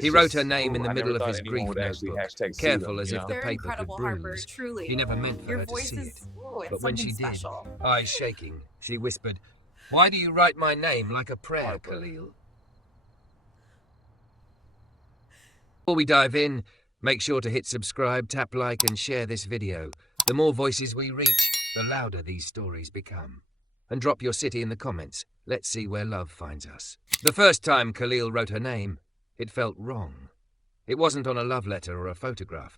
He wrote her name in the middle of his grief notebook, careful as if the They're paper could incredible, Harper, bruise. truly. He never meant for Your her to voice see it. is, it's But when she something did, special. eyes shaking, she whispered, "Why do you write my name like a prayer, Harper. Khalil?" Before we dive in, make sure to hit subscribe, tap like, and share this video. The more voices we reach, the louder these stories become. And drop your city in the comments. Let's see where love finds us. The first time Khalil wrote her name, it felt wrong. It wasn't on a love letter or a photograph.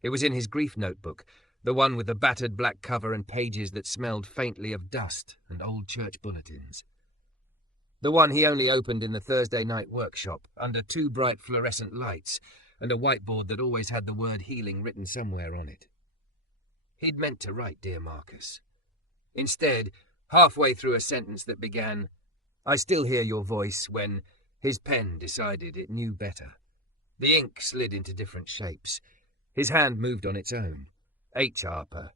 It was in his grief notebook, the one with the battered black cover and pages that smelled faintly of dust and old church bulletins. The one he only opened in the Thursday night workshop, under 2 bright fluorescent lights and a whiteboard that always had the word healing written somewhere on it. He'd meant to write Dear Marcus. Instead, halfway through a sentence that began, "I still hear your voice," when his pen decided it knew better. The ink slid into different shapes. His hand moved on its own. H. Harper.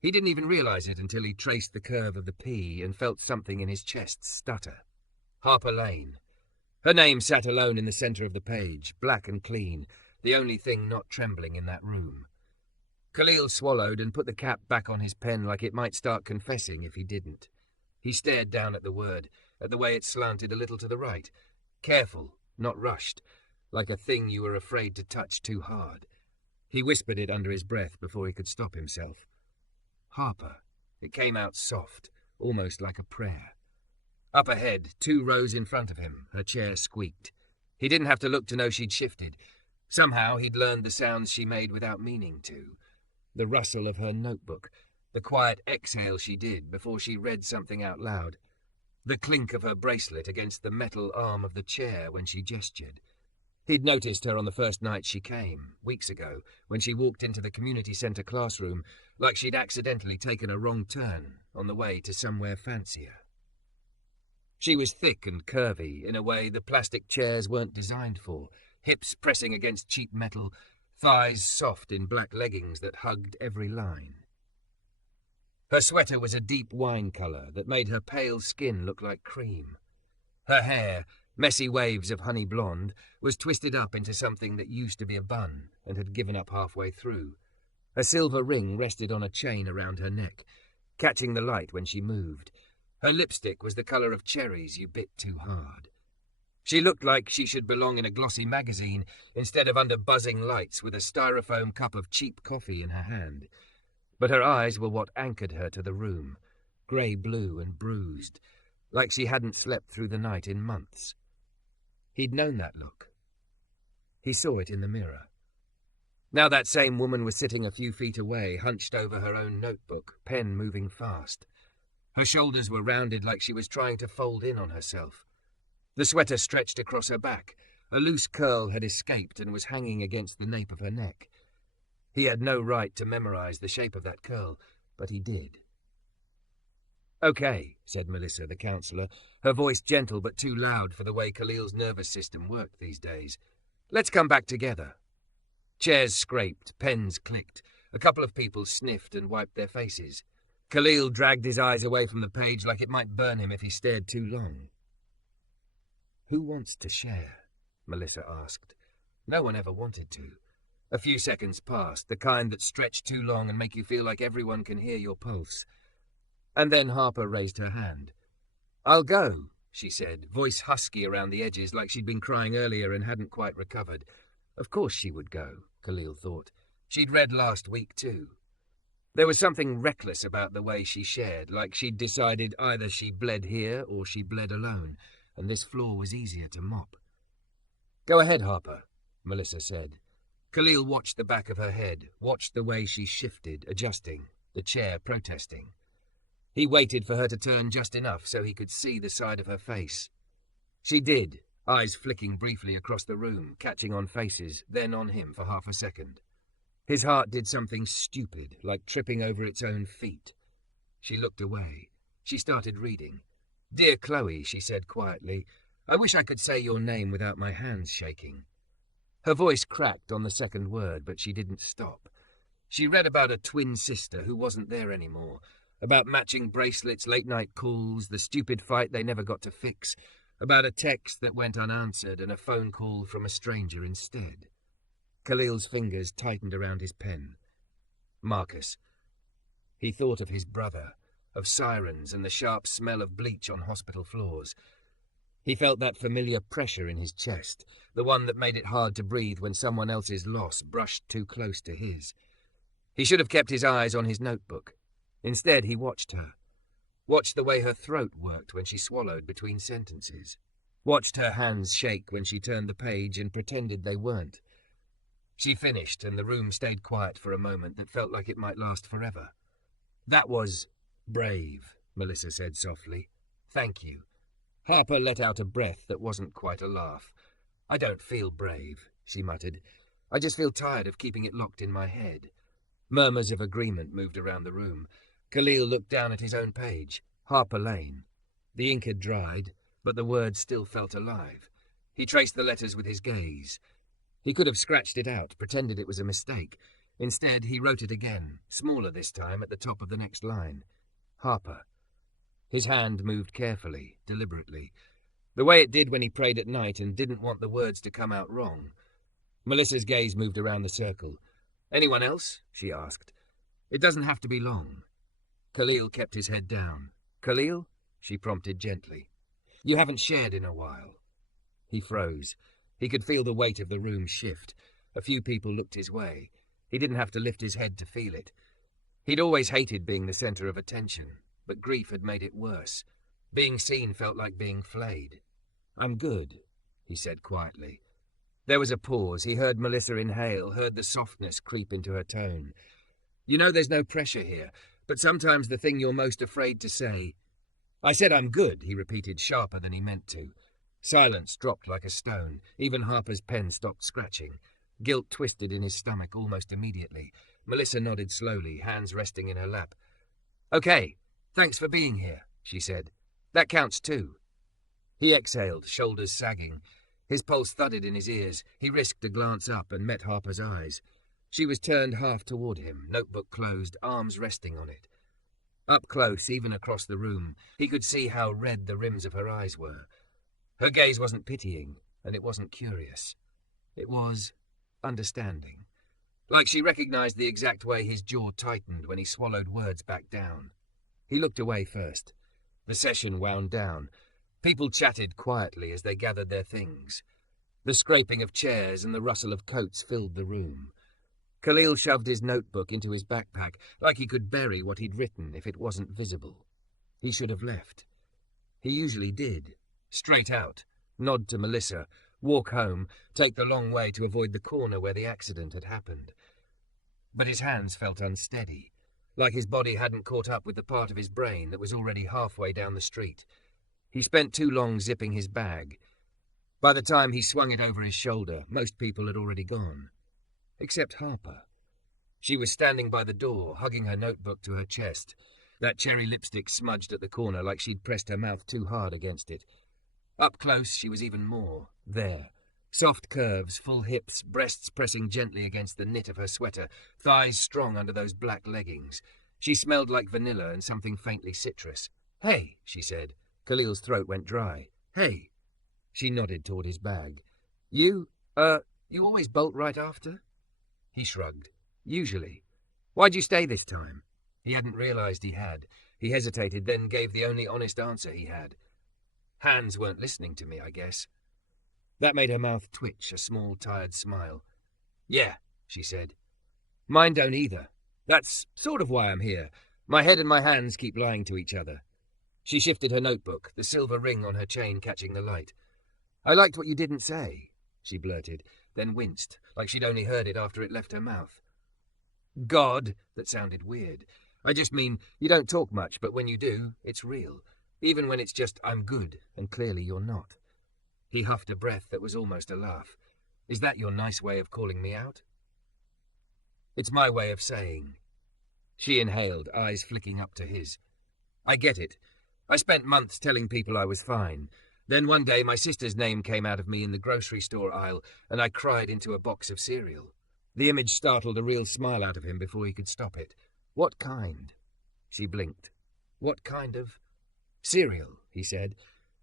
He didn't even realize it until he traced the curve of the P and felt something in his chest stutter. Harper Lane. Her name sat alone in the center of the page, black and clean, the only thing not trembling in that room. Khalil swallowed and put the cap back on his pen like it might start confessing if he didn't. He stared down at the word, at the way it slanted a little to the right. Careful, not rushed, like a thing you were afraid to touch too hard. He whispered it under his breath before he could stop himself. Harper. It came out soft, almost like a prayer. Up ahead, 2 rows in front of him, her chair squeaked. He didn't have to look to know she'd shifted. Somehow he'd learned the sounds she made without meaning to. The rustle of her notebook, the quiet exhale she did before she read something out loud, the clink of her bracelet against the metal arm of the chair when she gestured. He'd noticed her on the first night she came, weeks ago, when she walked into the community centre classroom, like she'd accidentally taken a wrong turn on the way to somewhere fancier. She was thick and curvy in a way the plastic chairs weren't designed for, hips pressing against cheap metal, thighs soft in black leggings that hugged every line. Her sweater was a deep wine colour that made her pale skin look like cream. Her hair, messy waves of honey blonde, was twisted up into something that used to be a bun and had given up halfway through. A silver ring rested on a chain around her neck, catching the light when she moved. Her lipstick was the colour of cherries you bit too hard. She looked like she should belong in a glossy magazine instead of under buzzing lights with a styrofoam cup of cheap coffee in her hand. But her eyes were what anchored her to the room, grey-blue and bruised, like she hadn't slept through the night in months. He'd known that look. He saw it in the mirror. Now that same woman was sitting a few feet away, hunched over her own notebook, pen moving fast. Her shoulders were rounded like she was trying to fold in on herself. The sweater stretched across her back. A loose curl had escaped and was hanging against the nape of her neck. He had no right to memorize the shape of that curl, but he did. "Okay," said Melissa, the counselor, her voice gentle but too loud for the way Khalil's nervous system worked these days. "Let's come back together." Chairs scraped, pens clicked. A couple of people sniffed and wiped their faces. Khalil dragged his eyes away from the page like it might burn him if he stared too long. "Who wants to share?" Melissa asked. No one ever wanted to. A few seconds passed, the kind that stretch too long and make you feel like everyone can hear your pulse. And then Harper raised her hand. "I'll go," she said, voice husky around the edges like she'd been crying earlier and hadn't quite recovered. Of course she would go, Khalil thought. She'd read last week too. There was something reckless about the way she shared, like she'd decided either she bled here or she bled alone, and this floor was easier to mop. "Go ahead, Harper," Melissa said. Khalil watched the back of her head, watched the way she shifted, adjusting, the chair protesting. He waited for her to turn just enough so he could see the side of her face. She did, eyes flicking briefly across the room, catching on faces, then on him for half a second. His heart did something stupid, like tripping over its own feet. She looked away. She started reading. "Dear Chloe," she said quietly, "I wish I could say your name without my hands shaking." Her voice cracked on the second word, but she didn't stop. She read about a twin sister who wasn't there anymore, about matching bracelets, late-night calls, the stupid fight they never got to fix, about a text that went unanswered and a phone call from a stranger instead. Khalil's fingers tightened around his pen. Marcus. He thought of his brother, of sirens and the sharp smell of bleach on hospital floors. He felt that familiar pressure in his chest, the one that made it hard to breathe when someone else's loss brushed too close to his. He should have kept his eyes on his notebook. Instead, he watched her. Watched the way her throat worked when she swallowed between sentences. Watched her hands shake when she turned the page and pretended they weren't. She finished, and the room stayed quiet for a moment that felt like it might last forever. "That was brave," Melissa said softly. "Thank you." Harper let out a breath that wasn't quite a laugh. "I don't feel brave," she muttered. "I just feel tired of keeping it locked in my head." Murmurs of agreement moved around the room. Khalil looked down at his own page. Harper Lane. The ink had dried, but the words still felt alive. He traced the letters with his gaze. He could have scratched it out, pretended it was a mistake. Instead, he wrote it again, smaller this time, at the top of the next line. Harper. His hand moved carefully, deliberately, the way it did when he prayed at night and didn't want the words to come out wrong. Melissa's gaze moved around the circle. "Anyone else?" she asked. "It doesn't have to be long." Khalil kept his head down. "Khalil?" she prompted gently. "You haven't shared in a while." He froze. He could feel the weight of the room shift. A few people looked his way. He didn't have to lift his head to feel it. He'd always hated being the center of attention, but grief had made it worse. Being seen felt like being flayed. "I'm good," he said quietly. There was a pause. He heard Melissa inhale, heard the softness creep into her tone. "You know there's no pressure here, but sometimes the thing you're most afraid to say—" "I said I'm good," he repeated, sharper than he meant to. Silence dropped like a stone. Even Harper's pen stopped scratching. Guilt twisted in his stomach almost immediately. Melissa nodded slowly, hands resting in her lap. "Okay, thanks for being here," she said. "That counts too." He exhaled, shoulders sagging. His pulse thudded in his ears. He risked a glance up and met Harper's eyes. She was turned half toward him, notebook closed, arms resting on it. Up close, even across the room, he could see how red the rims of her eyes were. Her gaze wasn't pitying, and it wasn't curious. It was understanding. Like she recognized the exact way his jaw tightened when he swallowed words back down. He looked away first. The session wound down. People chatted quietly as they gathered their things. The scraping of chairs and the rustle of coats filled the room. Khalil shoved his notebook into his backpack, like he could bury what he'd written if it wasn't visible. He should have left. He usually did. Straight out, nod to Melissa, walk home, take the long way to avoid the corner where the accident had happened. But his hands felt unsteady, like his body hadn't caught up with the part of his brain that was already halfway down the street. He spent too long zipping his bag. By the time he swung it over his shoulder, most people had already gone. Except Harper. She was standing by the door, hugging her notebook to her chest, that cherry lipstick smudged at the corner like she'd pressed her mouth too hard against it. Up close, she was even more. There. Soft curves, full hips, breasts pressing gently against the knit of her sweater, thighs strong under those black leggings. She smelled like vanilla and something faintly citrus. "Hey," she said. Khalil's throat went dry. "Hey." She nodded toward his bag. You always bolt right after?" He shrugged. "Usually. Why'd you stay this time?" He hadn't realized he had. He hesitated, then gave the only honest answer he had. "Hands weren't listening to me, I guess." That made her mouth twitch, a small, tired smile. "Yeah," she said. "Mine don't either. That's sort of why I'm here. My head and my hands keep lying to each other." She shifted her notebook, the silver ring on her chain catching the light. "I liked what you didn't say," she blurted, then winced, like she'd only heard it after it left her mouth. "God," that sounded weird. "I just mean, you don't talk much, but when you do, it's real. Even when it's just, I'm good, and clearly you're not." He huffed a breath that was almost a laugh. "Is that your nice way of calling me out?" "It's my way of saying." She inhaled, eyes flicking up to his. "I get it. I spent months telling people I was fine. Then one day my sister's name came out of me in the grocery store aisle, and I cried into a box of cereal." The image startled a real smile out of him before he could stop it. "What kind?" She blinked. "What kind of—" "Cereal," he said.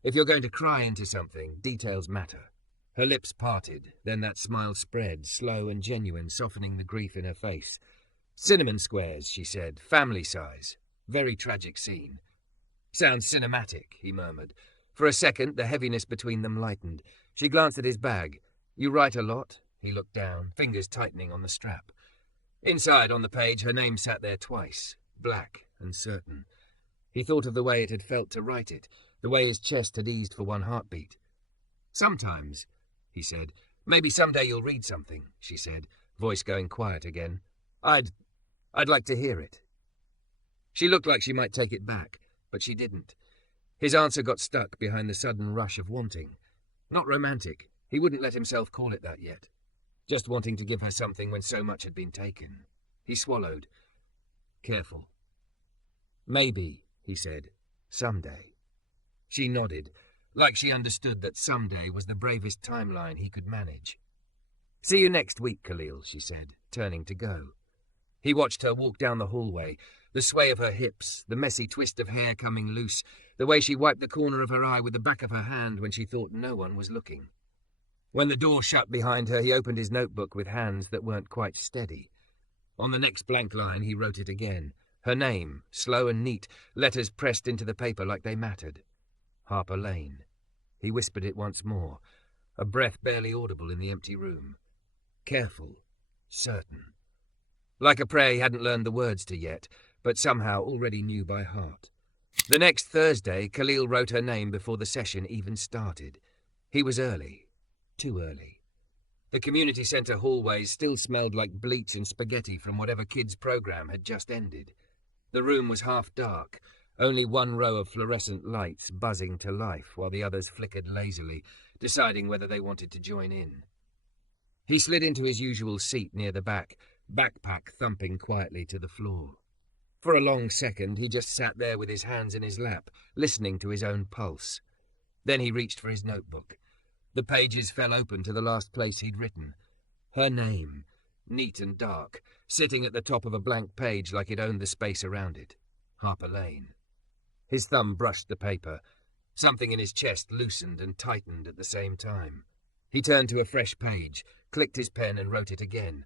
If you're going to cry into something, details matter. Her lips parted, then that smile spread, slow and genuine, softening the grief in her face. Cinnamon squares, she said, family size. Very tragic scene. Sounds cinematic, he murmured. For a second, the heaviness between them lightened. She glanced at his bag. You write a lot? He looked down, fingers tightening on the strap. Inside, on the page, her name sat there twice, black and certain. He thought of the way it had felt to write it, the way his chest had eased for one heartbeat. Sometimes, he said. Maybe someday you'll read something, she said, voice going quiet again. I'd like to hear it. She looked like she might take it back, but she didn't. His answer got stuck behind the sudden rush of wanting. Not romantic. He wouldn't let himself call it that yet. Just wanting to give her something when so much had been taken. He swallowed. Careful. Maybe, he said. Someday. She nodded, like she understood that someday was the bravest timeline he could manage. See you next week, Khalil, she said, turning to go. He watched her walk down the hallway, the sway of her hips, the messy twist of hair coming loose, the way she wiped the corner of her eye with the back of her hand when she thought no one was looking. When the door shut behind her, he opened his notebook with hands that weren't quite steady. On the next blank line, he wrote it again. Her name, slow and neat, letters pressed into the paper like they mattered. Harper Lane. He whispered it once more, a breath barely audible in the empty room. Careful. Certain. Like a prayer he hadn't learned the words to yet, but somehow already knew by heart. The next Thursday, Khalil wrote her name before the session even started. He was early. Too early. The community centre hallways still smelled like bleach and spaghetti from whatever kids' program had just ended. The room was half dark, only one row of fluorescent lights buzzing to life while the others flickered lazily, deciding whether they wanted to join in. He slid into his usual seat near the back, backpack thumping quietly to the floor. For a long second, he just sat there with his hands in his lap, listening to his own pulse. Then he reached for his notebook. The pages fell open to the last place he'd written. Her name, neat and dark, sitting at the top of a blank page like it owned the space around it. Harper Lane. His thumb brushed the paper. Something in his chest loosened and tightened at the same time. He turned to a fresh page, clicked his pen and wrote it again.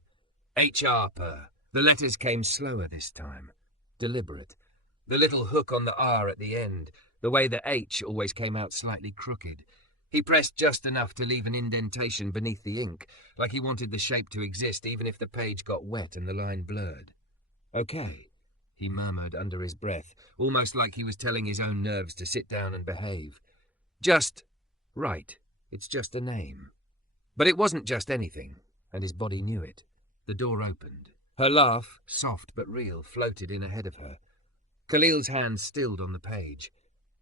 H. Harper. The letters came slower this time. Deliberate. The little hook on the R at the end, the way the H always came out slightly crooked. He pressed just enough to leave an indentation beneath the ink, like he wanted the shape to exist even if the page got wet and the line blurred. Okay, he murmured under his breath, almost like he was telling his own nerves to sit down and behave. Just, right, it's just a name. But it wasn't just anything, and his body knew it. The door opened. Her laugh, soft but real, floated in ahead of her. Khalil's hand stilled on the page.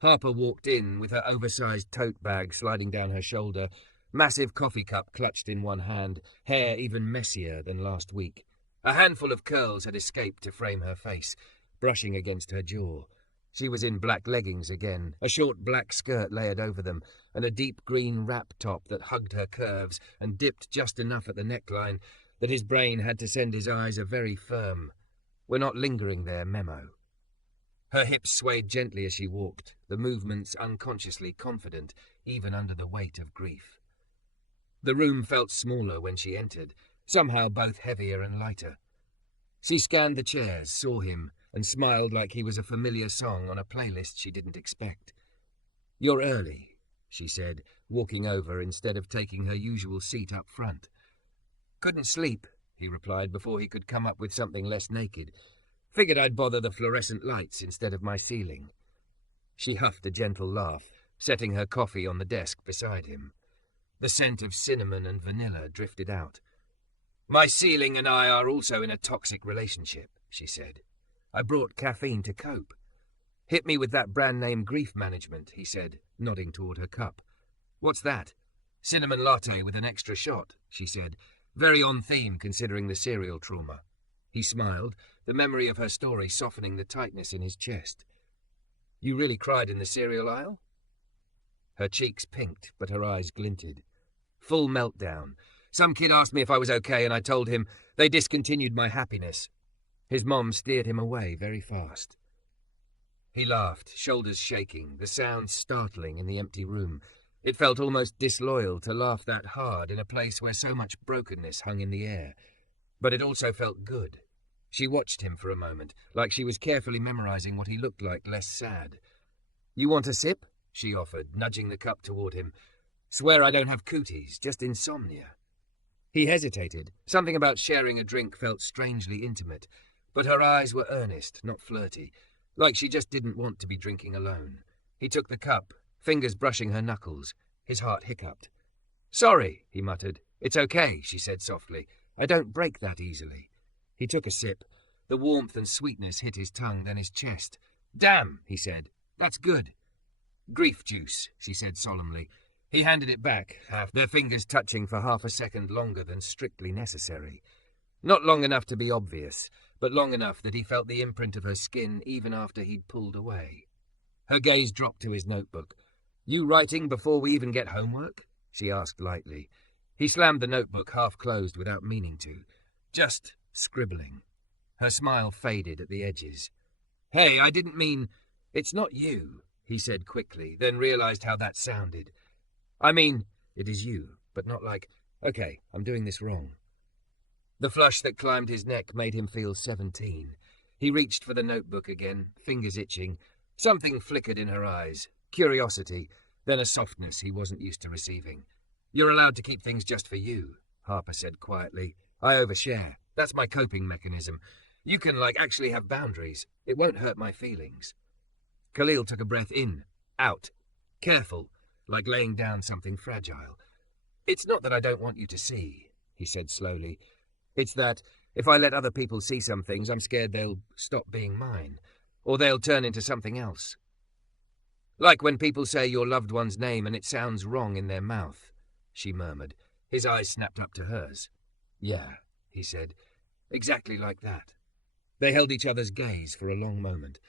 Harper walked in with her oversized tote bag sliding down her shoulder, massive coffee cup clutched in one hand, hair even messier than last week. A handful of curls had escaped to frame her face, brushing against her jaw. She was in black leggings again, a short black skirt layered over them, and a deep green wrap top that hugged her curves and dipped just enough at the neckline that his brain had to send his eyes a very firm, "We're not lingering there" memo. Her hips swayed gently as she walked, the movements unconsciously confident, even under the weight of grief. The room felt smaller when she entered, somehow both heavier and lighter. She scanned the chairs, saw him, and smiled like he was a familiar song on a playlist she didn't expect. "You're early," she said, walking over instead of taking her usual seat up front. "Couldn't sleep," he replied before he could come up with something less naked. "Figured I'd bother the fluorescent lights instead of my ceiling." She huffed a gentle laugh, setting her coffee on the desk beside him. The scent of cinnamon and vanilla drifted out. "My ceiling and I are also in a toxic relationship," she said. "I brought caffeine to cope." "Hit me with that brand name grief management," he said, nodding toward her cup. "What's that?" "Cinnamon latte with an extra shot," she said, very on theme considering the cereal trauma. He smiled, the memory of her story softening the tightness in his chest. "You really cried in the cereal aisle?" Her cheeks pinked, but her eyes glinted. Full meltdown. Some kid asked me if I was okay, and I told him they discontinued my happiness. His mom steered him away very fast. He laughed, shoulders shaking, the sound startling in the empty room. It felt almost disloyal to laugh that hard in a place where so much brokenness hung in the air. But it also felt good. She watched him for a moment, like she was carefully memorizing what he looked like, less sad. "You want a sip?" she offered, nudging the cup toward him. "Swear I don't have cooties, just insomnia." He hesitated. Something about sharing a drink felt strangely intimate, but her eyes were earnest, not flirty, like she just didn't want to be drinking alone. He took the cup, fingers brushing her knuckles. His heart hiccuped. "Sorry," he muttered. "It's okay," she said softly. "I don't break that easily." He took a sip. The warmth and sweetness hit his tongue, then his chest. "Damn," he said. "That's good." "Grief juice," she said solemnly. He handed it back, their fingers touching for half a second longer than strictly necessary. Not long enough to be obvious, but long enough that he felt the imprint of her skin even after he'd pulled away. Her gaze dropped to his notebook. "You writing before we even get homework?" she asked lightly. He slammed the notebook half closed without meaning to. "Just scribbling." Her smile faded at the edges. "Hey, I didn't mean... It's not you," he said quickly, then realized how that sounded. "I mean, it is you, but not like, okay, I'm doing this wrong." The flush that climbed his neck made him feel 17. He reached for the notebook again, fingers itching. Something flickered in her eyes. Curiosity, then a softness he wasn't used to receiving. "You're allowed to keep things just for you," Harper said quietly. "I overshare. That's my coping mechanism. You can, actually have boundaries. It won't hurt my feelings." Khalil took a breath in, out. Careful, like laying down something fragile. "It's not that I don't want you to see," he said slowly. "It's that if I let other people see some things, I'm scared they'll stop being mine, or they'll turn into something else. Like when people say your loved one's name and it sounds wrong in their mouth," she murmured. His eyes snapped up to hers. "Yeah," he said. "Exactly like that." They held each other's gaze for a long moment.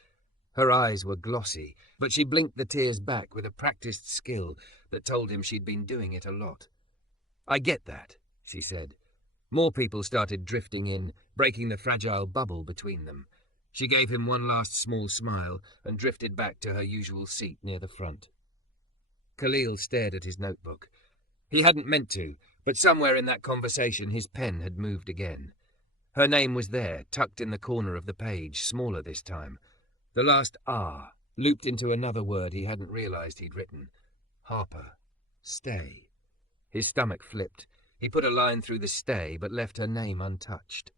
Her eyes were glossy, but she blinked the tears back with a practiced skill that told him she'd been doing it a lot. "I get that," she said. More people started drifting in, breaking the fragile bubble between them. She gave him one last small smile and drifted back to her usual seat near the front. Khalil stared at his notebook. He hadn't meant to, but somewhere in that conversation his pen had moved again. Her name was there, tucked in the corner of the page, smaller this time. The last R, looped into another word he hadn't realized he'd written. Harper. Stay. His stomach flipped. He put a line through the stay, but left her name untouched.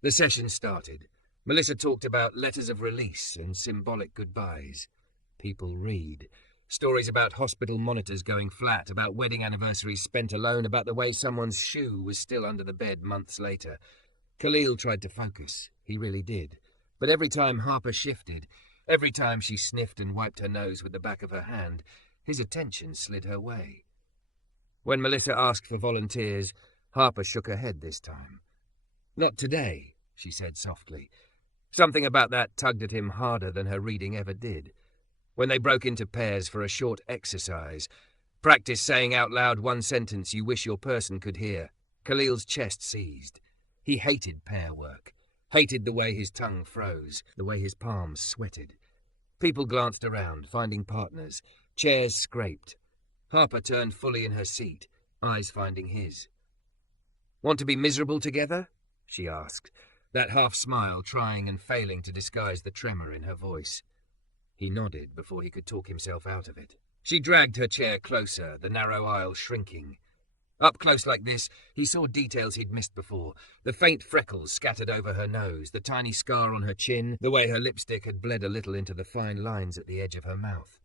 The session started. Melissa talked about letters of release and symbolic goodbyes. People read. Stories about hospital monitors going flat, about wedding anniversaries spent alone, about the way someone's shoe was still under the bed months later. Khalil tried to focus. He really did. But every time Harper shifted, every time she sniffed and wiped her nose with the back of her hand, his attention slid her way. When Melissa asked for volunteers, Harper shook her head this time. "Not today," she said softly. Something about that tugged at him harder than her reading ever did. When they broke into pairs for a short exercise, practice saying out loud one sentence you wish your person could hear, Khalil's chest seized. He hated pair work, hated the way his tongue froze, the way his palms sweated. People glanced around, finding partners. Chairs scraped. Harper turned fully in her seat, eyes finding his. "Want to be miserable together?" she asked, that half smile trying and failing to disguise the tremor in her voice. He nodded before he could talk himself out of it. She dragged her chair closer, the narrow aisle shrinking. Up close like this, he saw details he'd missed before. The faint freckles scattered over her nose, the tiny scar on her chin, the way her lipstick had bled a little into the fine lines at the edge of her mouth.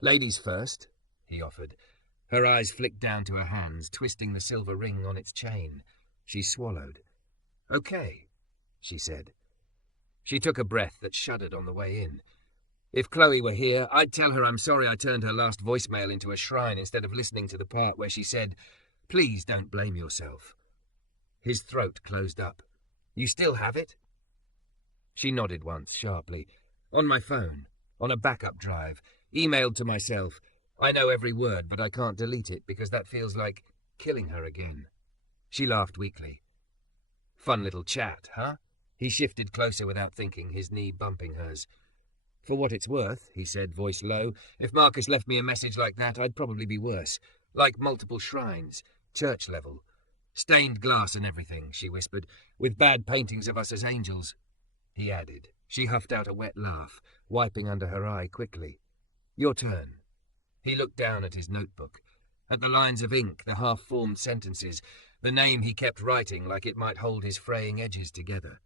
"Ladies first," he offered. Her eyes flicked down to her hands, twisting the silver ring on its chain. She swallowed. "Okay," she said. She took a breath that shuddered on the way in. If Chloe were here, I'd tell her I'm sorry I turned her last voicemail into a shrine instead of listening to the part where she said, "Please don't blame yourself." His throat closed up. "You still have it?" She nodded once, sharply. "On my phone. On a backup drive. Emailed to myself. I know every word, but I can't delete it because that feels like killing her again." She laughed weakly. "Fun little chat, huh?" He shifted closer without thinking, his knee bumping hers. For what it's worth, he said, voice low, if Marcus left me a message like that, I'd probably be worse. Like multiple shrines, church level. Stained glass and everything, she whispered, with bad paintings of us as angels. He added. She huffed out a wet laugh, wiping under her eye quickly. Your turn. He looked down at his notebook, at the lines of ink, the half-formed sentences, the name he kept writing like it might hold his fraying edges together.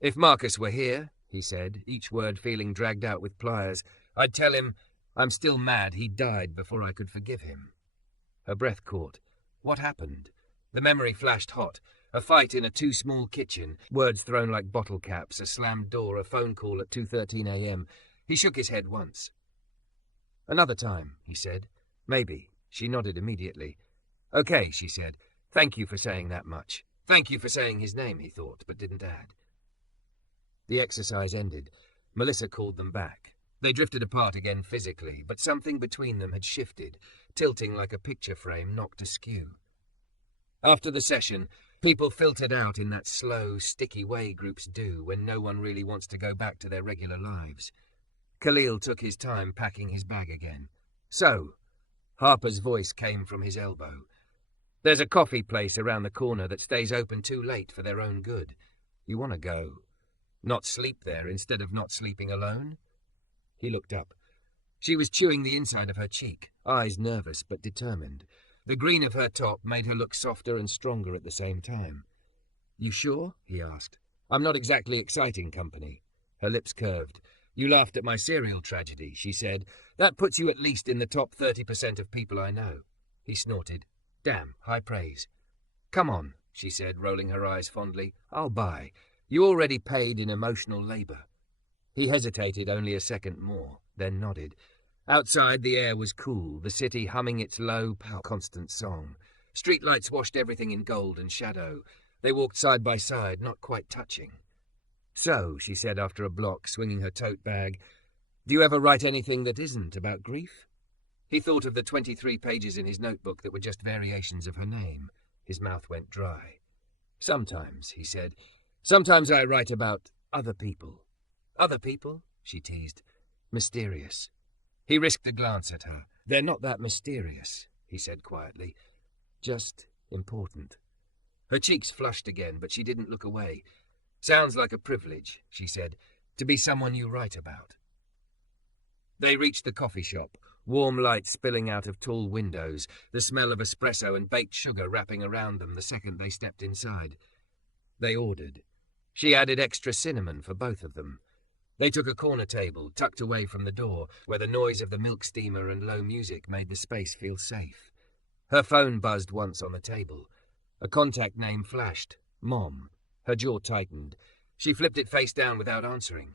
If Marcus were here, he said, each word feeling dragged out with pliers, I'd tell him I'm still mad he died before I could forgive him. Her breath caught. What happened? The memory flashed hot. A fight in a too-small kitchen, words thrown like bottle caps, a slammed door, a phone call at 2:13 a.m. He shook his head once. Another time, he said. Maybe. She nodded immediately. Okay, she said. Thank you for saying that much. Thank you for saying his name, he thought, but didn't add. The exercise ended. Melissa called them back. They drifted apart again physically, but something between them had shifted, tilting like a picture frame knocked askew. After the session, people filtered out in that slow, sticky way groups do when no one really wants to go back to their regular lives. Khalil took his time packing his bag again. So, Harper's voice came from his elbow. There's a coffee place around the corner that stays open too late for their own good. You want to go? Not sleep there instead of not sleeping alone? He looked up. She was chewing the inside of her cheek, eyes nervous but determined. The green of her top made her look softer and stronger at the same time. You sure? He asked. I'm not exactly exciting company. Her lips curved. You laughed at my serial tragedy, she said. That puts you at least in the top 30% of people I know. He snorted. Damn, high praise. Come on, she said, rolling her eyes fondly. I'll buy. You already paid in emotional labour. He hesitated only a second more, then nodded. Outside, the air was cool, the city humming its low, constant song. Streetlights washed everything in gold and shadow. They walked side by side, not quite touching. So, she said after a block, swinging her tote bag, do you ever write anything that isn't about grief? He thought of the 23 pages in his notebook that were just variations of her name. His mouth went dry. Sometimes, he said. Sometimes I write about other people. Other people? She teased. Mysterious. He risked a glance at her. They're not that mysterious, he said quietly. Just important. Her cheeks flushed again, but she didn't look away. Sounds like a privilege, she said, to be someone you write about. They reached the coffee shop, warm light spilling out of tall windows, the smell of espresso and baked sugar wrapping around them the second they stepped inside. They ordered. She added extra cinnamon for both of them. They took a corner table, tucked away from the door, where the noise of the milk steamer and low music made the space feel safe. Her phone buzzed once on the table. A contact name flashed. Mom. Her jaw tightened. She flipped it face down without answering.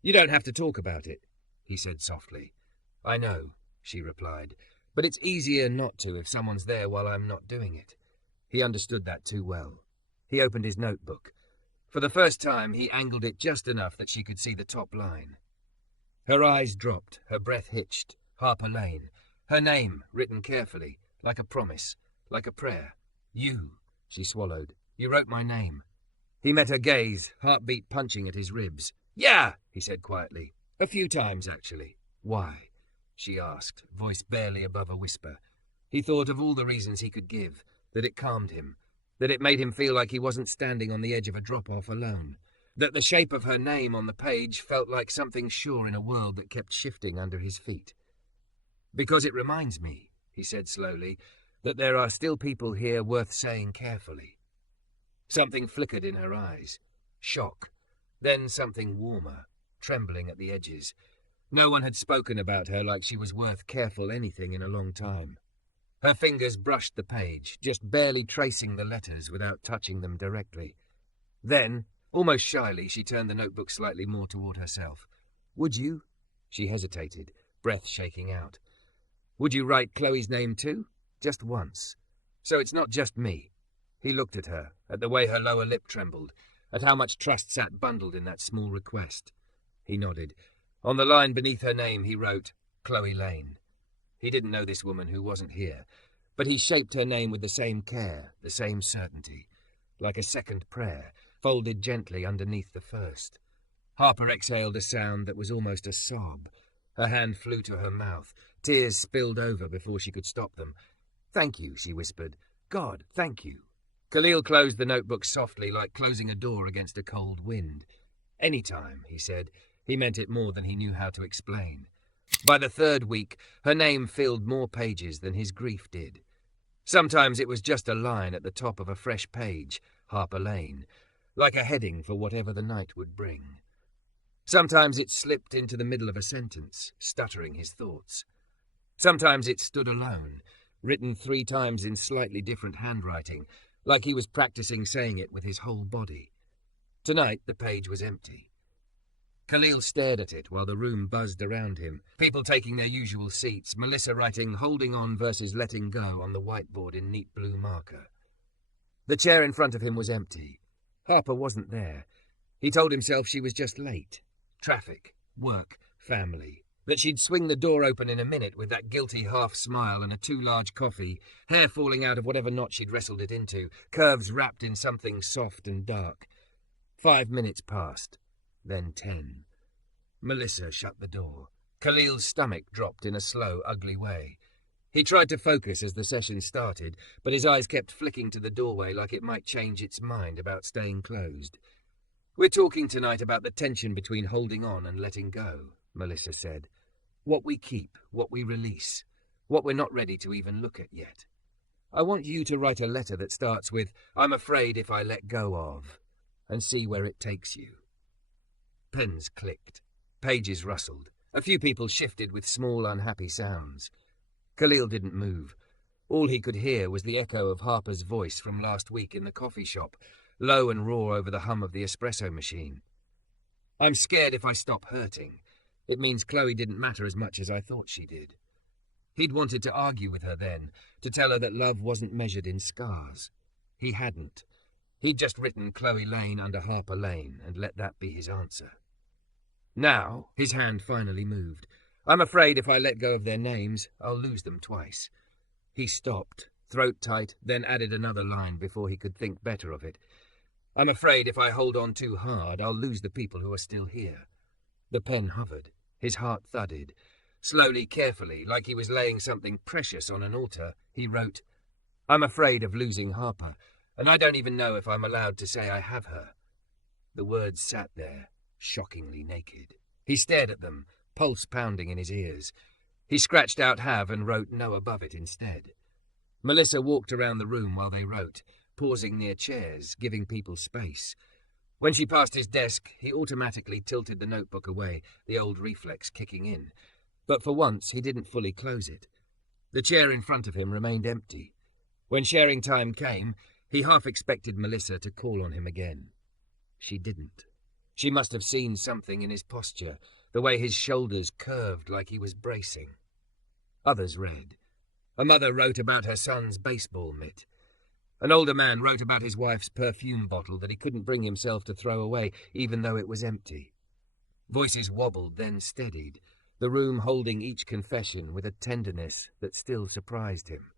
You don't have to talk about it, he said softly. I know, she replied, but it's easier not to if someone's there while I'm not doing it. He understood that too well. He opened his notebook. For the first time, he angled it just enough that she could see the top line. Her eyes dropped, her breath hitched. Harper Lane. Her name, written carefully, like a promise, like a prayer. You, she swallowed. You wrote my name. He met her gaze, heartbeat punching at his ribs. Yeah, he said quietly. A few times, actually. Why? She asked, voice barely above a whisper. He thought of all the reasons he could give, that it calmed him, that it made him feel like he wasn't standing on the edge of a drop-off alone, that the shape of her name on the page felt like something sure in a world that kept shifting under his feet. Because it reminds me, he said slowly, that there are still people here worth saying carefully. Something flickered in her eyes. Shock. Then something warmer, trembling at the edges. No one had spoken about her like she was worth careful anything in a long time. Her fingers brushed the page, just barely tracing the letters without touching them directly. Then, almost shyly, she turned the notebook slightly more toward herself. Would you? She hesitated, breath shaking out. Would you write Chloe's name too? Just once. So it's not just me. He looked at her, at the way her lower lip trembled, at how much trust sat bundled in that small request. He nodded. On the line beneath her name he wrote, Chloe Lane. He didn't know this woman who wasn't here, but he shaped her name with the same care, the same certainty, like a second prayer, folded gently underneath the first. Harper exhaled a sound that was almost a sob. Her hand flew to her mouth. Tears spilled over before she could stop them. "Thank you," she whispered. "God, thank you." Khalil closed the notebook softly, like closing a door against a cold wind. "Any time," he said. He meant it more than he knew how to explain. By the third week, her name filled more pages than his grief did. Sometimes it was just a line at the top of a fresh page, Harper Lane, like a heading for whatever the night would bring. Sometimes it slipped into the middle of a sentence, stuttering his thoughts. Sometimes it stood alone, written 3 times in slightly different handwriting, like he was practicing saying it with his whole body. Tonight the page was empty. Khalil stared at it while the room buzzed around him, people taking their usual seats, Melissa writing "holding on" versus "letting go" on the whiteboard in neat blue marker. The chair in front of him was empty. Harper wasn't there. He told himself she was just late. Traffic, work, family. That she'd swing the door open in a minute with that guilty half-smile and a too large coffee, hair falling out of whatever knot she'd wrestled it into, curves wrapped in something soft and dark. 5 minutes passed, then 10. Melissa shut the door. Khalil's stomach dropped in a slow, ugly way. He tried to focus as the session started, but his eyes kept flicking to the doorway like it might change its mind about staying closed. "We're talking tonight about the tension between holding on and letting go," Melissa said. "What we keep, what we release, what we're not ready to even look at yet. I want you to write a letter that starts with, 'I'm afraid if I let go of,' and see where it takes you." Pens clicked. Pages rustled. A few people shifted with small, unhappy sounds. Khalil didn't move. All he could hear was the echo of Harper's voice from last week in the coffee shop, low and raw over the hum of the espresso machine. "I'm scared if I stop hurting. It means Chloe didn't matter as much as I thought she did." He'd wanted to argue with her then, to tell her that love wasn't measured in scars. He hadn't. He'd just written Chloe Lane under Harper Lane and let that be his answer. Now, his hand finally moved. "I'm afraid if I let go of their names, I'll lose them twice." He stopped, throat tight, then added another line before he could think better of it. "I'm afraid if I hold on too hard, I'll lose the people who are still here." The pen hovered. His heart thudded. Slowly, carefully, like he was laying something precious on an altar, he wrote, "I'm afraid of losing Harper, and I don't even know if I'm allowed to say I have her." The words sat there, shockingly naked. He stared at them, pulse pounding in his ears. He scratched out "have" and wrote "no" above it instead. Melissa walked around the room while they wrote, pausing near chairs, giving people space. When she passed his desk, he automatically tilted the notebook away, the old reflex kicking in. But for once, he didn't fully close it. The chair in front of him remained empty. When sharing time came, he half expected Melissa to call on him again. She didn't. She must have seen something in his posture, the way his shoulders curved like he was bracing. Others read. A mother wrote about her son's baseball mitt. An older man wrote about his wife's perfume bottle that he couldn't bring himself to throw away, even though it was empty. Voices wobbled, then steadied, the room holding each confession with a tenderness that still surprised him.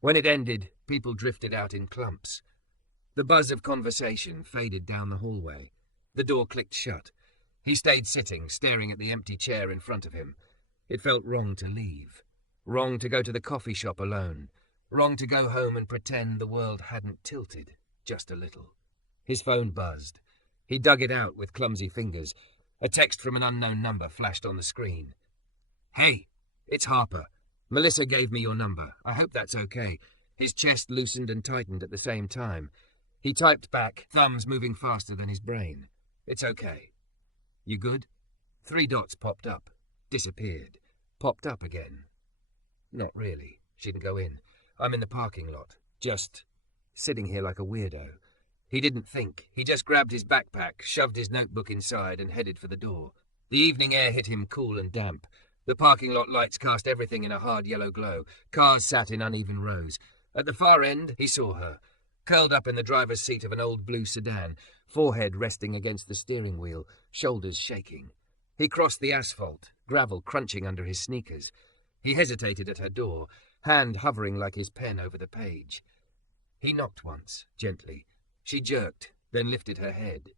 When it ended, people drifted out in clumps. The buzz of conversation faded down the hallway. The door clicked shut. He stayed sitting, staring at the empty chair in front of him. It felt wrong to leave. Wrong to go to the coffee shop alone. Wrong to go home and pretend the world hadn't tilted, just a little. His phone buzzed. He dug it out with clumsy fingers. A text from an unknown number flashed on the screen. "Hey, it's Harper. Melissa gave me your number. I hope that's okay." His chest loosened and tightened at the same time. He typed back, thumbs moving faster than his brain. "It's okay." "You good?" 3 dots popped up, disappeared, popped up again. "Not really." She didn't go in. "I'm in the parking lot, just sitting here like a weirdo." He didn't think. He just grabbed his backpack, shoved his notebook inside, and headed for the door. The evening air hit him cool and damp. The parking lot lights cast everything in a hard yellow glow. Cars sat in uneven rows. At the far end, he saw her, curled up in the driver's seat of an old blue sedan, forehead resting against the steering wheel, shoulders shaking. He crossed the asphalt, gravel crunching under his sneakers. He hesitated at her door, hand hovering like his pen over the page. He knocked once, gently. She jerked, then lifted her head.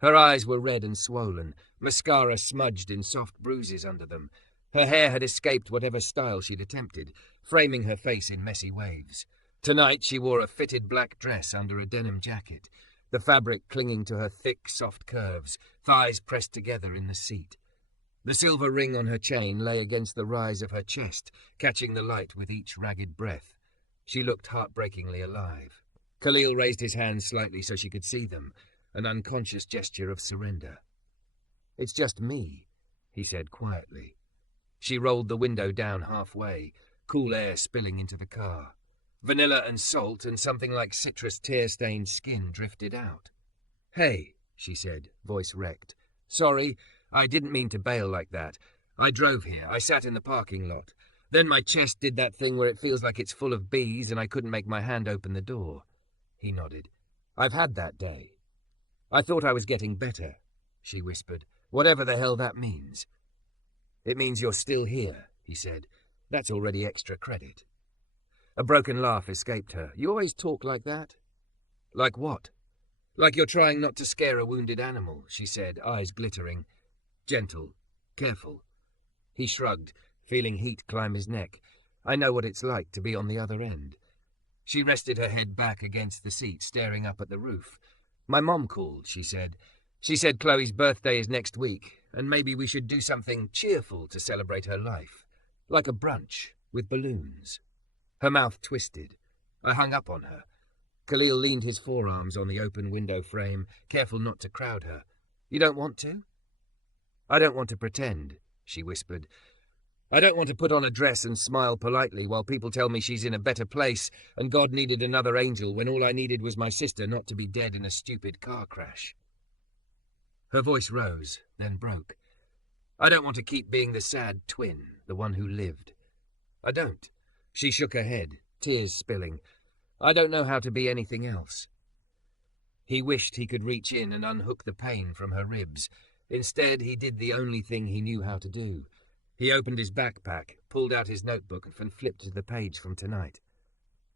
Her eyes were red and swollen, mascara smudged in soft bruises under them. Her hair had escaped whatever style she'd attempted, framing her face in messy waves. Tonight she wore a fitted black dress under a denim jacket, the fabric clinging to her thick, soft curves, thighs pressed together in the seat. The silver ring on her chain lay against the rise of her chest, catching the light with each ragged breath. She looked heartbreakingly alive. Khalil raised his hands slightly so she could see them, an unconscious gesture of surrender. "It's just me," he said quietly. She rolled the window down halfway, cool air spilling into the car. Vanilla and salt and something like citrus tear-stained skin drifted out. "Hey," she said, voice wrecked. "Sorry, I didn't mean to bail like that. I drove here. I sat in the parking lot. Then my chest did that thing where it feels like it's full of bees and I couldn't make my hand open the door." He nodded. "I've had that day." "I thought I was getting better," she whispered, "whatever the hell that means." "It means you're still here," he said. "That's already extra credit." A broken laugh escaped her. "You always talk like that?" "Like what?" "Like you're trying not to scare a wounded animal," she said, eyes glittering. "Gentle, careful." He shrugged, feeling heat climb his neck. "I know what it's like to be on the other end." She rested her head back against the seat, staring up at the roof. "My mom called," she said. "She said Chloe's birthday is next week, and maybe we should do something cheerful to celebrate her life. Like a brunch, with balloons." Her mouth twisted. I hung up on her. Khalil leaned his forearms on the open window frame, careful not to crowd her. "You don't want to?" "I don't want to pretend," she whispered. "I don't want to put on a dress and smile politely while people tell me she's in a better place and God needed another angel when all I needed was my sister not to be dead in a stupid car crash." Her voice rose, then broke. "I don't want to keep being the sad twin, the one who lived. I don't." She shook her head, tears spilling. "I don't know how to be anything else." He wished he could reach in and unhook the pain from her ribs. Instead, he did the only thing he knew how to do. He opened his backpack, pulled out his notebook, and flipped to the page from tonight.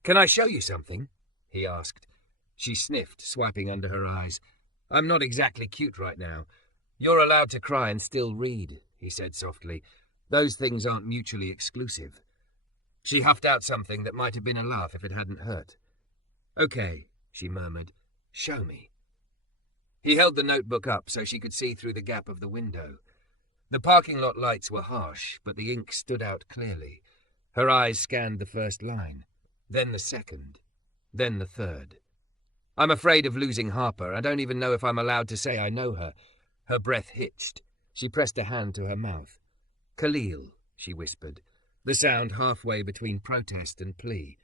"Can I show you something?" he asked. She sniffed, swiping under her eyes. "I'm not exactly cute right now." "You're allowed to cry and still read," he said softly. "Those things aren't mutually exclusive." She huffed out something that might have been a laugh if it hadn't hurt. "Okay," she murmured. "Show me." He held the notebook up so she could see through the gap of the window. The parking lot lights were harsh, but the ink stood out clearly. Her eyes scanned the first line, then the second, then the third. "I'm afraid of losing Harper. I don't even know if I'm allowed to say I know her." Her breath hitched. She pressed a hand to her mouth. "Khalil," she whispered, the sound halfway between protest and plea.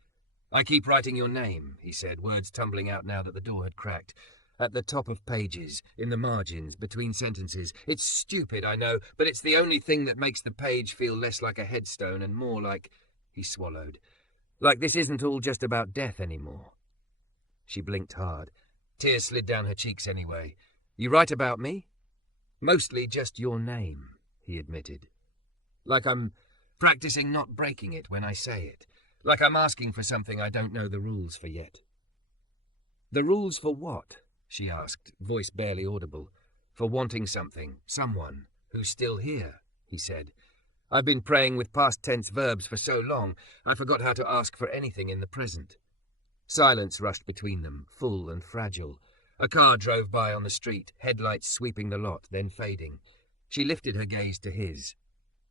"I keep writing your name," he said, words tumbling out now that the door had cracked. "At the top of pages, in the margins, between sentences. It's stupid, I know, but it's the only thing that makes the page feel less like a headstone and more like—" he swallowed. "Like this isn't all just about death anymore." She blinked hard. Tears slid down her cheeks anyway. "You write about me?" "Mostly just your name," he admitted. "Like I'm practicing not breaking it when I say it. Like I'm asking for something I don't know the rules for yet." "The rules for what?" she asked, voice barely audible. "For wanting something, someone, who's still here," he said. "I've been praying with past tense verbs for so long, I forgot how to ask for anything in the present." Silence rushed between them, full and fragile. A car drove by on the street, headlights sweeping the lot, then fading. She lifted her gaze to his.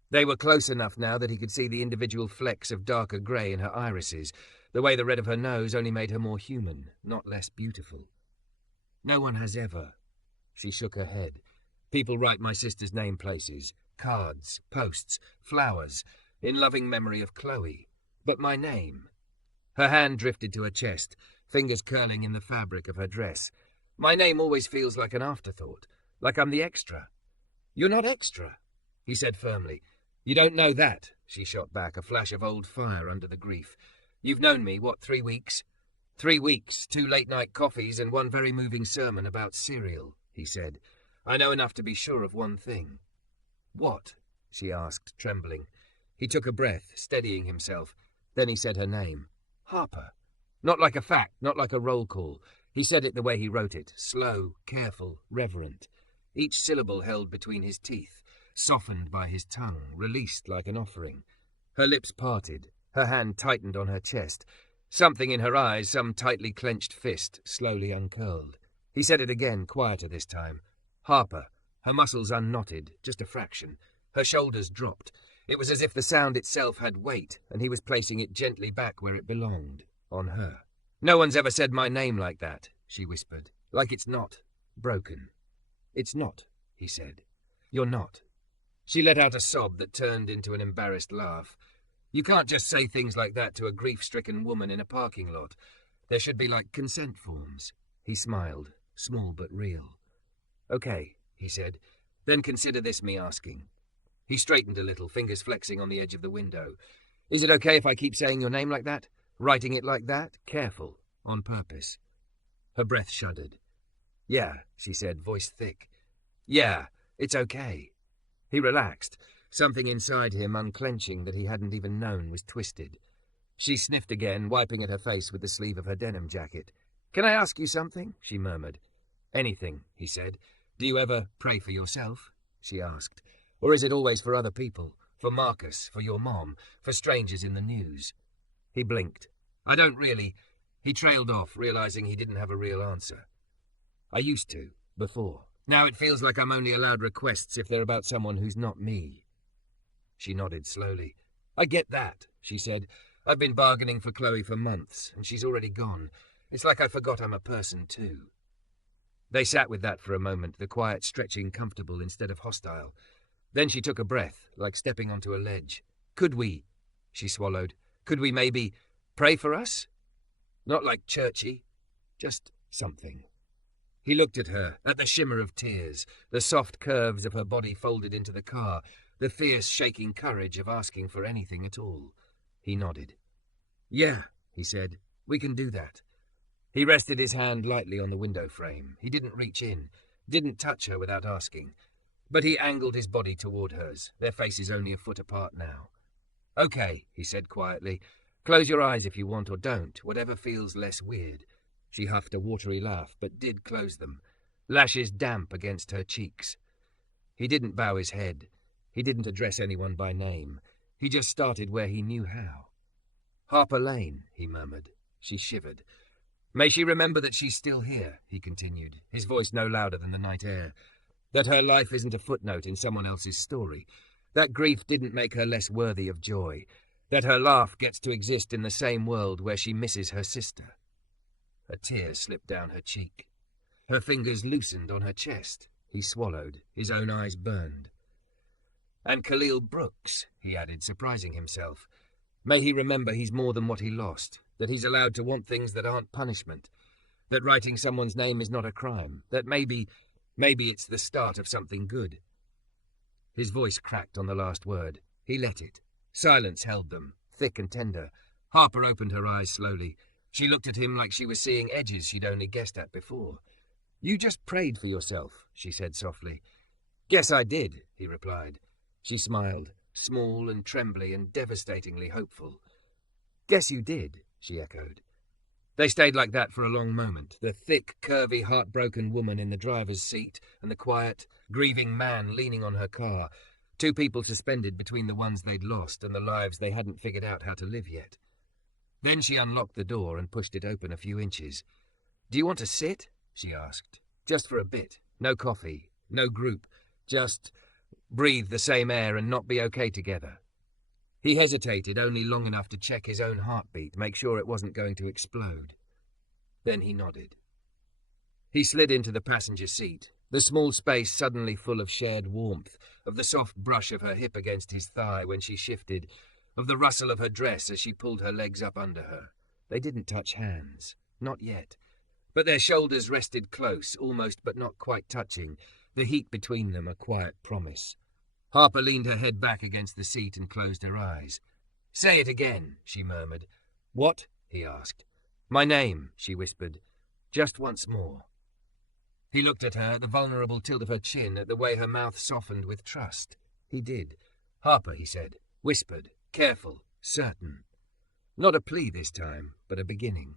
They were close enough now that he could see the individual flecks of darker grey in her irises, the way the red of her nose only made her more human, not less beautiful. "No one has ever." She shook her head. "People write my sister's name places, cards, posts, flowers, in loving memory of Chloe. But my name—" Her hand drifted to her chest, fingers curling in the fabric of her dress. "My name always feels like an afterthought, like I'm the extra." "You're not extra," he said firmly. "You don't know that," she shot back, a flash of old fire under the grief. "You've known me, what, 3 weeks? 3 weeks, 2 late-night coffees, and 1 very moving sermon about cereal," he said. "I know enough to be sure of one thing." "What?" she asked, trembling. He took a breath, steadying himself. Then he said her name. "Harper." Not like a fact, not like a roll call. He said it the way he wrote it, slow, careful, reverent. Each syllable held between his teeth, softened by his tongue, released like an offering. Her lips parted, her hand tightened on her chest. Something in her eyes, some tightly clenched fist, slowly uncurled. He said it again, quieter this time. Harper. Her muscles unknotted, just a fraction. Her shoulders dropped. It was as if the sound itself had weight, and he was placing it gently back where it belonged, on her. No one's ever said my name like that, she whispered. Like it's not broken. It's not, he said. You're not. She let out a sob that turned into an embarrassed laugh. You can't just say things like that to a grief-stricken woman in a parking lot. There should be, like, consent forms. He smiled, small but real. Okay, he said. Then consider this me asking. He straightened a little, fingers flexing on the edge of the window. Is it okay if I keep saying your name like that? Writing it like that? Careful. On purpose. Her breath shuddered. Yeah, she said, voice thick. Yeah, it's okay. He relaxed. Something inside him, unclenching that he hadn't even known, was twisted. She sniffed again, wiping at her face with the sleeve of her denim jacket. Can I ask you something? She murmured. Anything, he said. Do you ever pray for yourself? She asked. Or is it always for other people? For Marcus, for your mom, for strangers in the news? He blinked. I don't really. He trailed off, realizing he didn't have a real answer. I used to, before. Now it feels like I'm only allowed requests if they're about someone who's not me. She nodded slowly. I get that, she said. I've been bargaining for Chloe for months, and she's already gone. It's like I forgot I'm a person, too. They sat with that for a moment, the quiet stretching comfortable instead of hostile. Then she took a breath, like stepping onto a ledge. Could we, she swallowed, could we maybe pray for us? Not like churchy, just something. He looked at her, at the shimmer of tears, the soft curves of her body folded into the car, the fierce, shaking courage of asking for anything at all. He nodded. Yeah, he said, we can do that. He rested his hand lightly on the window frame. He didn't reach in, didn't touch her without asking. But he angled his body toward hers, their faces only a foot apart now. Okay, he said quietly. Close your eyes if you want or don't, whatever feels less weird. She huffed a watery laugh, but did close them, lashes damp against her cheeks. He didn't bow his head. He didn't address anyone by name. He just started where he knew how. Harper Lane, he murmured. She shivered. May she remember that she's still here, he continued, his voice no louder than the night air. That her life isn't a footnote in someone else's story. That grief didn't make her less worthy of joy. That her laugh gets to exist in the same world where she misses her sister. A tear slipped down her cheek. Her fingers loosened on her chest. He swallowed, his own eyes burned. And Khalil Brooks, he added, surprising himself. May he remember he's more than what he lost, that he's allowed to want things that aren't punishment, that writing someone's name is not a crime, that maybe it's the start of something good. His voice cracked on the last word. He let it. Silence held them, thick and tender. Harper opened her eyes slowly. She looked at him like she was seeing edges she'd only guessed at before. You just prayed for yourself, she said softly. Guess I did, he replied. She smiled, small and trembly and devastatingly hopeful. Guess you did, she echoed. They stayed like that for a long moment, the thick, curvy, heartbroken woman in the driver's seat and the quiet, grieving man leaning on her car, two people suspended between the ones they'd lost and the lives they hadn't figured out how to live yet. Then she unlocked the door and pushed it open a few inches. Do you want to sit? She asked. Just for a bit. No coffee, no group, just breathe the same air and not be okay together. He hesitated only long enough to check his own heartbeat, make sure it wasn't going to explode. Then he nodded. He slid into the passenger seat, the small space suddenly full of shared warmth, of the soft brush of her hip against his thigh when she shifted, of the rustle of her dress as she pulled her legs up under her. They didn't touch hands, not yet. But their shoulders rested close, almost but not quite touching, the heat between them a quiet promise. Harper leaned her head back against the seat and closed her eyes. Say it again, she murmured. What? He asked. My name, she whispered. Just once more. He looked at her, the vulnerable tilt of her chin, at the way her mouth softened with trust. He did. Harper, he said, whispered, careful, certain. Not a plea this time, but a beginning.